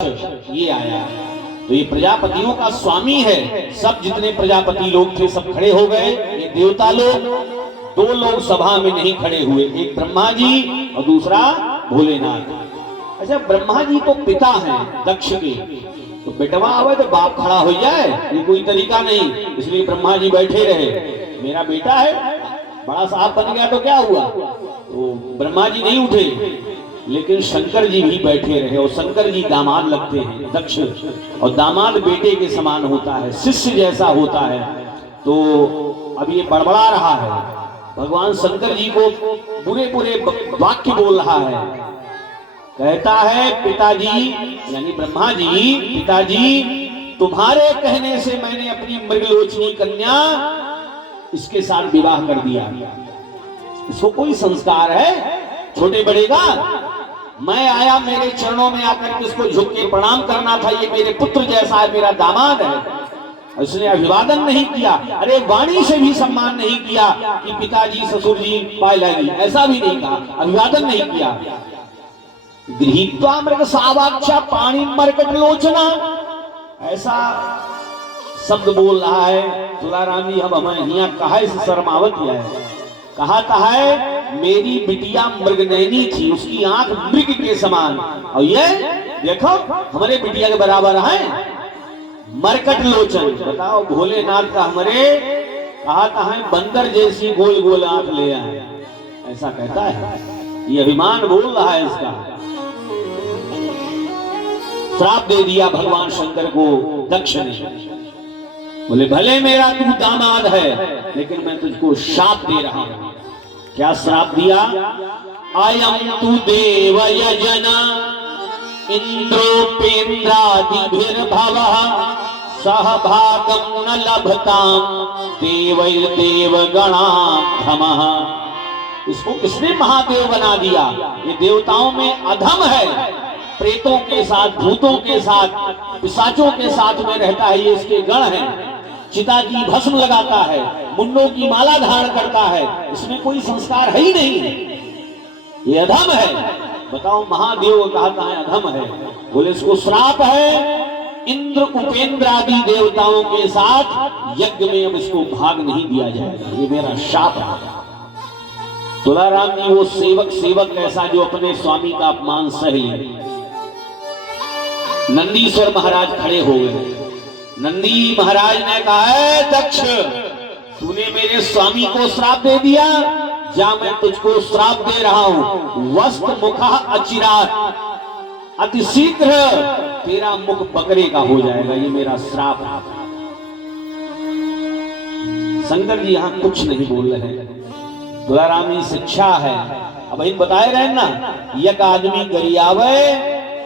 ये आया। तो ये प्रजापतियों का स्वामी है। सब जितने प्रजापति लोग थे सब खड़े हो गए। ये देवता लोग, दो लोग सभा में नहीं खड़े हुए, एक ब्रह्मा जी और दूसरा भोलेनाथ। अच्छा, ब्रह्मा जी तो पिता हैं दक्ष के, तो बेटवा आवे तो बाप खड़ा हो जाए, ये कोई तरीका नहीं। इसलिए ब्रह्मा जी बैठे रहे। मेरा बेटा है, बड़ा साहब बन गया तो क्या हुआ। तो ब्रह्मा जी नहीं उठे, लेकिन शंकर जी भी बैठे रहे। और शंकर जी दामाद लगते हैं दक्ष, और दामाद बेटे के समान होता है, शिष्य जैसा होता है। तो अब ये बड़बड़ा रहा है, भगवान शंकर जी को बुरे बुरे वाक्य बोल रहा है। कहता है, पिताजी यानी ब्रह्मा जी, पिताजी तुम्हारे कहने से मैंने अपनी मृगलोचनी कन्या इसके साथ विवाह कर दिया। इसको कोई संस्कार है छोटे बड़े का? मैं आया, मेरे चरणों में आकर इसको झुक के प्रणाम करना था। ये मेरे पुत्र जैसा है, मेरा दामाद है। उसने अभिवादन नहीं किया, अरे वाणी से भी सम्मान नहीं किया कि पिताजी ससुर जी पाए लागी, ऐसा भी नहीं कहा, अभिवादन नहीं किया। गृहीत्वा मृग सावाक्षा पाणी मरकट लोचना, ऐसा शब्द बोल रहा है तुलाराम जी। अब हमें यहाँ कहा इस शर्मावत किया है, कहा था है मेरी बिटिया मृगनयनी थी, उसकी आंख मृग के समान, और ये देखो हमारे बिटिया के बराबर है, मरकट लोचन। बताओ, भोलेनाथ का हमारे कहा था है बंदर जैसी गोल गोल आंख ले आए, ऐसा कहता है। ये अभिमान बोल रहा है इसका। श्राप दे दिया भगवान शंकर को दक्ष ने। बोले भले मेरा तू दामाद है, लेकिन मैं तुझको शाप दे रहा हूं। क्या श्राप दिया? अयं तु देव यजना इंद्रोपेन्द्रादिभिर्भवः सहभागं न लभताम देवैर्देव गणाधमः। इसको किसने महादेव बना दिया? ये देवताओं में अधम है, प्रेतों के साथ, भूतों के साथ, पिशाचों के साथ में रहता है। ये इसके गण हैं। चिता की भस्म लगाता है, मुंडों की माला धारण करता है, इसमें कोई संस्कार है ही नहीं, ये अधम है। बताओ, महादेव कहता है अधम है। बोले इसको श्राप है, इंद्र उपेंद्र आदि देवताओं के साथ यज्ञ में अब इसको भाग नहीं दिया जाएगा, ये मेरा शाप है। तुलाराम जी वो सेवक ऐसा जो अपने स्वामी का अपमान सही। नंदीश्वर महाराज खड़े हो गए। नंदी महाराज ने कहा है, दक्ष तूने मेरे स्वामी को श्राप दे दिया, जा मैं तुझको श्राप दे रहा हूं। वस्त्र मुखा अचिरात, अति शीघ्र तेरा मुख बकरे का हो जाएगा, ये मेरा श्राप है। शंकर जी यहां कुछ नहीं बोल रहे हैं। तुलाराम जी शिक्षा है। अब इन बताए रहे ना, एक आदमी गरियावे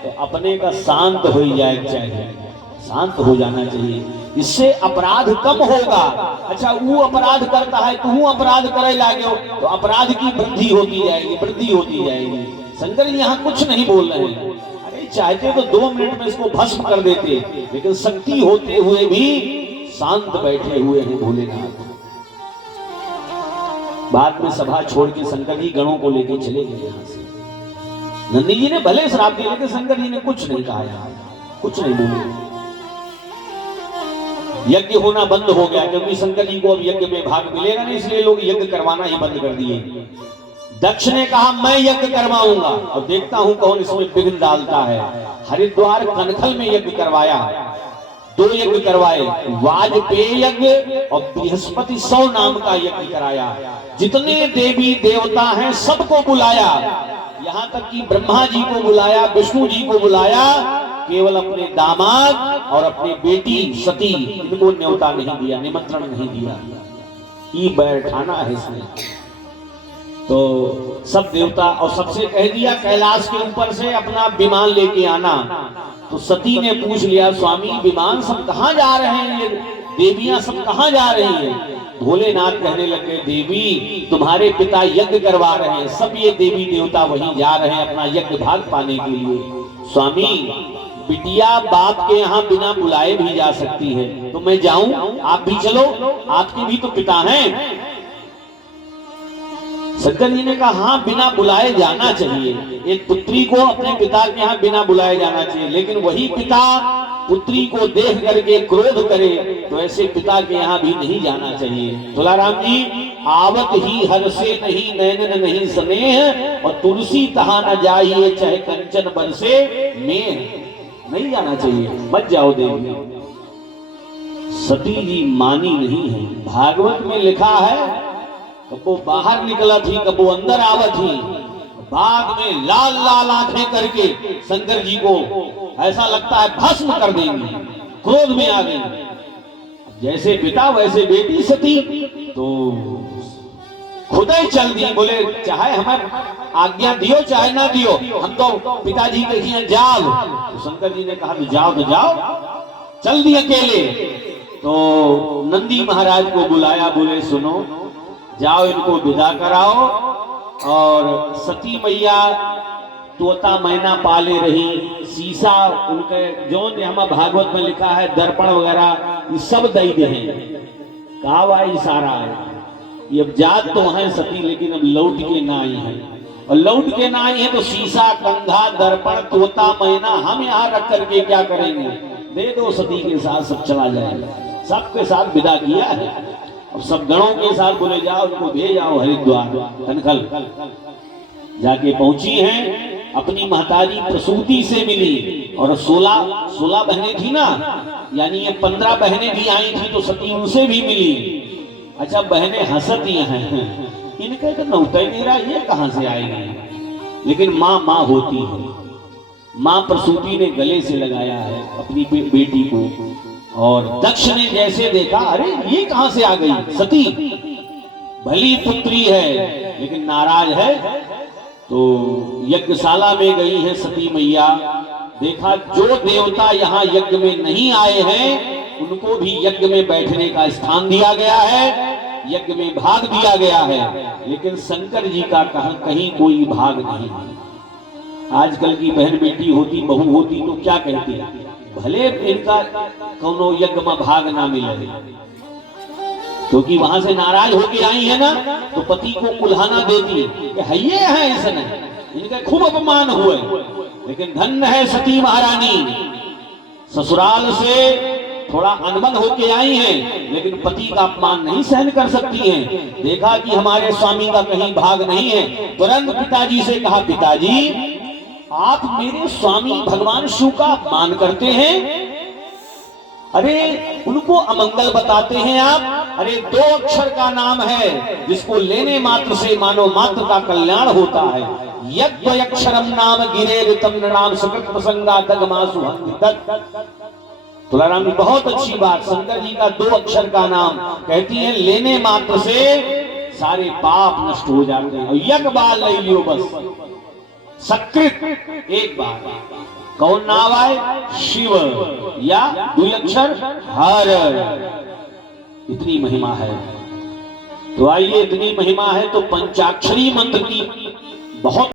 तो अपने का शांत हो जाए, चाहिए शांत हो जाना चाहिए, इससे अपराध कम होगा। अच्छा, वो अपराध करता है, तू अपराध करे लागे हो, तो अपराध की वृद्धि होती जाएगी, वृद्धि होती जाएगी। शंकर जी यहाँ कुछ नहीं बोल रहे हैं। अरे चाहते तो 2 मिनट में इसको भस्म कर देते, लेकिन शक्ति होते हुए भी शांत बैठे हुए हैं भोलेनाथ। बाद में सभा छोड़ के शंकर जी गणों को लेके चले गए यहाँ से। नंदी जी ने भले श्राप दिया, लेकिन शंकर जी ने कुछ नहीं कहा, कुछ नहीं बोले। यज्ञ होना बंद हो गया, क्योंकि शंकर जी को अब यज्ञ में भाग मिलेगा नहीं, इसलिए लोग यज्ञ करवाना ही बंद कर दिए। दक्ष ने कहा मैं यज्ञ करवाऊंगा, और देखता हूं कौन इसमें विघ्न डालता है। हरिद्वार कनखल में यज्ञ करवाया, 2 यज्ञ करवाए, वाजपेय यज्ञ और बृहस्पति 100 नाम का यज्ञ कराया। जितने देवी देवता हैं सबको बुलाया, यहां तक कि ब्रह्मा जी को बुलाया, विष्णु जी को बुलाया, केवल अपने दामाद और अपनी बेटी सती इनको न्योता नहीं दिया, निमंत्रण नहीं दिया। ये बैठाना है इसने। तो सब देवता और सबसे कह दिया कैलाश के ऊपर से अपना विमान लेके आना। तो सती ने पूछ लिया, स्वामी विमान सब कहाँ जा रहे हैं, ये देवियां सब कहाँ जा रही हैं? भोलेनाथ कहने लगे, देवी तुम्हारे पिता यज्ञ करवा रहे हैं, सब ये देवी देवता वहीं जा रहे हैं अपना यज्ञ भाग पाने के लिए। स्वामी, बिटिया बाप के यहाँ बिना बुलाए भी जा सकती है, तो मैं जाऊं, आप भी चलो, आपके भी तो पिता हैं। शंकर जी ने कहा हाँ, बिना बुलाए जाना चाहिए। एक पुत्री को अपने पिता के यहाँ बिना बुलाए जाना चाहिए, लेकिन वही पिता पुत्री को देख करके क्रोध करे तो ऐसे पिता के यहाँ भी नहीं जाना चाहिए। तुलाराम जी, आवत ही हर से नहीं नैनन नहीं स्नेह, और तुलसी तहा न जाइए चाहे कंचन बरसे में। नहीं जाना चाहिए, मत जाओ देवी। सती जी मानी नहीं है। भागवत में लिखा है कबो बाहर निकला थी, कबो अंदर आवत थी, बाग में लाल लाल आंखें करके शंकर जी को ऐसा लगता है भस्म कर देंगे, क्रोध में आ गई। जैसे पिता वैसे बेटी सती, तो खुद ही चल दी। बोले चाहे हमें आज्ञा दियो चाहे ना दियो, हम तो पिताजी के यहाँ जाओ। तो शंकर जी ने कहा तो जाओ तो जाओ, चल दी अकेले। तो नंदी महाराज को बुलाया, बोले सुनो, जाओ इनको विदा कराओ। और सती मैया तोता मैना पाले रही, शीशा उनके जो यहाँ भागवत में लिखा है दर्पण वगैरह ये सब दई दे हैं। कहा हुआ इशारा है ये अब जात तो है सती, लेकिन अब लौट के ना आई है। और लौट के ना आई है तो शीशा, कंघा, दर्पण, तोता मैना हम यहाँ रख करके क्या करेंगे? दे दो सती के साथ, सब चला जाएगा। सबके साथ विदा किया है और सब गणों के साथ बोले जाओ उनको भेज आओ हरिद्वार कनखल। जाके पहुंची हैं, अपनी महतारी प्रसूति से मिली। और 16 बहनें थी ना, यानी ये 15 बहनें भी आई थी तो सती उनसे भी मिली। अच्छा, बहनें हंसती हैं, इनके तो नौता ही नहीं रहा, ये कहां से आएंगे? लेकिन माँ माँ होती है। माँ प्रसूति ने गले से लगाया है अपनी बेटी को, और दक्ष ने जैसे देखा, अरे ये कहां से आ गई? सती भली पुत्री है लेकिन नाराज है। तो यज्ञशाला में गई है सती मैया, देखा जो देवता यहाँ यज्ञ में नहीं आए हैं उनको भी यज्ञ में बैठने का स्थान दिया गया है, यज्ञ में भाग दिया गया है, लेकिन शंकर जी का कहीं कोई भाग नहीं है। आजकल की बहन बेटी होती, बहू होती तो क्या कहती है, भले इनका कोनो यज्ञ में भाग ना मिले, क्योंकि वहां से नाराज होके आई है ना, तो पति को कुल्हाना देती कि ये है इसने, इनका खूब अपमान हुए। लेकिन धन्य है सती महारानी, ससुराल से थोड़ा अनबन होके आई हैं, लेकिन पति का अपमान नहीं सहन कर सकती हैं। देखा कि हमारे स्वामी का कहीं भाग नहीं है, तुरंत पिताजी से कहा, पिताजी आप मेरे स्वामी भगवान शिव का अपमान करते हैं, अरे उनको अमंगल बताते हैं आप। अरे 2 अक्षर का नाम है जिसको लेने मात्र से मानव मात्र का कल्याण होता है। यज्ञक्षरम नाम गिरे रितम नाम सकृत प्रसंगा दगमासु हंत। तुलाराम जी बहुत अच्छी बात, शंकर जी का 2 अक्षर का नाम कहती है, लेने मात्र से सारे पाप नष्ट हो जाते हैं। और यज्ञ बाल ले लियो बस, सकृत एक बार, कौन नाम आए? शिव, या 2 अक्षर हर। इतनी महिमा है। तो आइए, इतनी महिमा है तो पंचाक्षरी मंत्र की बहुत